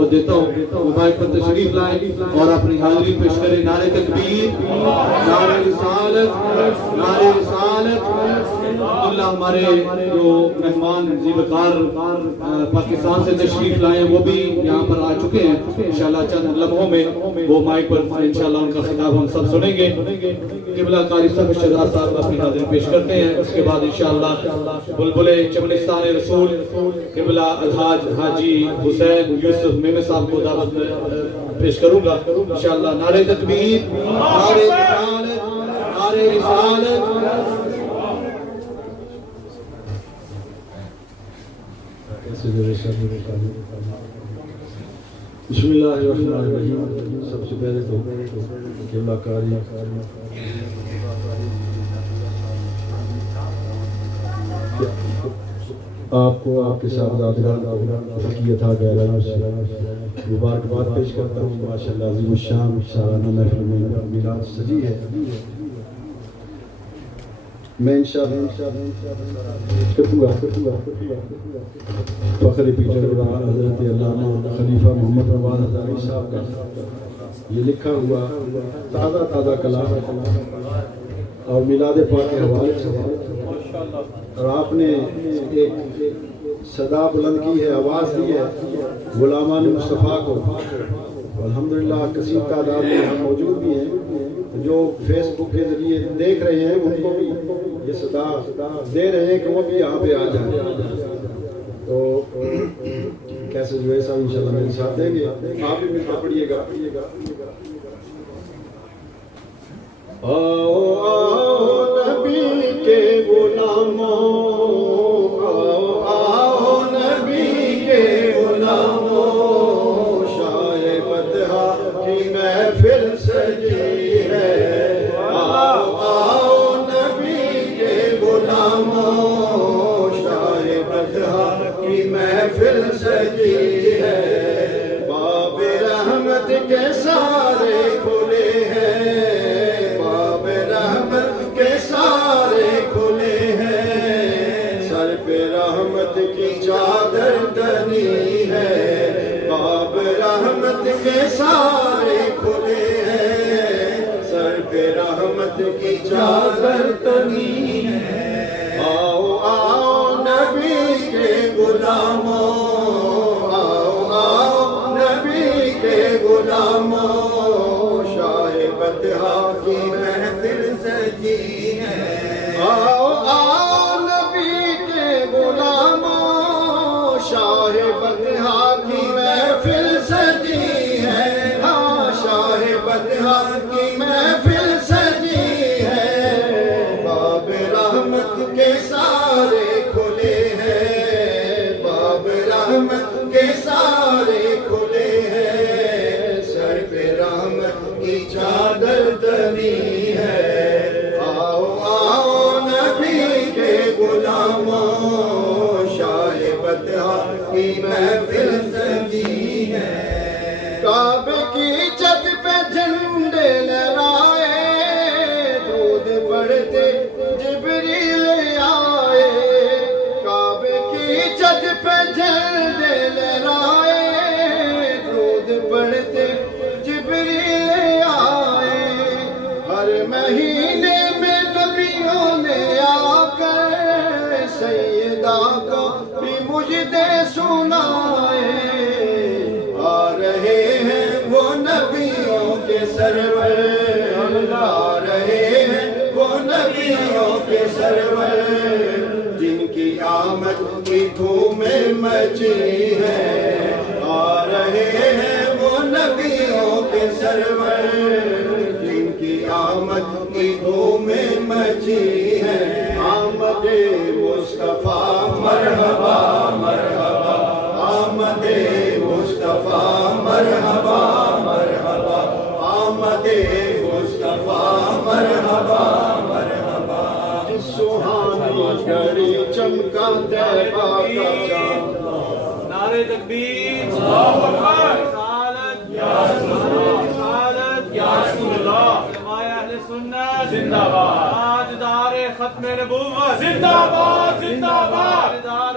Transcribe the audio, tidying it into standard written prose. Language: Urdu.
دعوت دیتا ہوں وہ مائک پر تشریف لائیں اور اپنی حاضری پیش کریں. نعرہ تکبیر، نعرہ رسالت، نعرہ رسالت. اللہ ہمارے جو مہمان زیبکار پاکستان سے تشریف لائے وہ بھی یہاں پر آ چکے ہیں. انشاءاللہ چند لمحوں میں وہ مائک پر انشاءاللہ ان کا خطاب ہم سب سنیں گے. قبلہ قاری صاحب شہزاد صاحب اپنی حاضری پیش کرتے ہیں. اس کے بعد انشاءاللہ بلبل چمنستان رسول قبلہ الحاج حاجی حسین یوسف میمن صاحب کو دعوت پیش کروں گا انشاءاللہ. نعرہ تکبیر، نعرہ رسالت، نعرہ رسالت. بسم اللہ الرحمن الرحیم. سب سے پہلے تو قبلہ قاری آپ کو آپ کے صاحبزادگان فقیت ہا گہرانہ سے مبارکباد پیش کرتا ہوں. ماشاءاللہ عظیم الشان سالانہ محفل میں میلاد سجی ہے. میں انشاءاللہ فخر پیٹر حضرت علامہ خلیفہ محمد نواز ہزاری صاحب کا یہ لکھا ہوا تازہ تازہ کلام اور میلاد پاک کے حوالے سے ہے. اور آپ نے ایک صدا بلند کی ہے، آواز دی ہے غلامان مصطفیٰ کو. الحمدللہ کثیر تعداد میں ہم موجود بھی ہیں جو فیس بک کے ذریعے دیکھ رہے ہیں، ان کو بھی یہ صدا دے رہے ہیں کہ وہ بھی یہاں پہ آ جائیں. تو کیسے جو ہے صاحب انشاءاللہ میرے ساتھ دیں گے. آپ بھی مل کر پڑھیے گا. آؤ آؤ نبی کے غلاموں، آؤ آؤ نبی کے غلاموں، شاہ بدہا کی محفل سجی ہے. آؤ آؤ نبی کے غلاموں، شاہ بدہا کی محفل سجی ہے. باب رحمت کے سارے کھلے ہیں، باب رحمت کے سارے کھلے ہیں. سر پہ رحمت کی چادر تنی ہے. باب رحمت کے سارے کھلے ہیں، سر پہ رحمت کی چادر تنی ہے. آؤ آؤ نبی کے غلاموں، آؤ آؤ نبی کے غلاموں، شاہ بدہا کی محفل سجی ہے. آؤ آؤ نبی کے غلاموں، شاہ بدہا کی محفل سجی ہے. ہاں شاہ بدہا کی محفل سجی ہے. باب رحمت کے سارے کھلے ہیں، باب رحمت کے سارے کھلے ہیں. سر پہ رحمت کی چادر تنی ہے. آؤ آؤ نبی کے غلاموں، شاہ بدہا کی محفل سجی ہے. کعبے کی چھت پہ جھنڈے لہرائے، دودھ پڑھتے جبریل آئے. کعبے کی چھت پہ جھنڈے لہرائے، دودھ پڑھتے جبریل آئے. ہر مہینے میں نبیوں نے آ کر سیدہ کو بھی مجدے سنائے. آ رہے ہیں وہ نبیوں کے سرور، آ رہے ہیں وہ نبیوں کے سرور، جن کی آمد کی دھومیں مچی ہے. آ رہے ہیں وہ نبیوں کے سرور، جن کی آمد کی دھومیں مچی ہے. آمد مصطفیٰ مرحبا مرحبا، آمد مصطفیٰ مرحبا مرحبا، آمد مصطفیٰ مرحبا مرحبا. جس سہانی گھڑی چمکا طیبہ کا چاند. نعرہ تکبیر، اللہ اکبر. رسالت یا رسول اللہ، رسالت یا رسول اللہ. علماء اہل سنت زندہ باد. تاجدار ختم نبوت زندہ باد، زندہ باد. تاجدار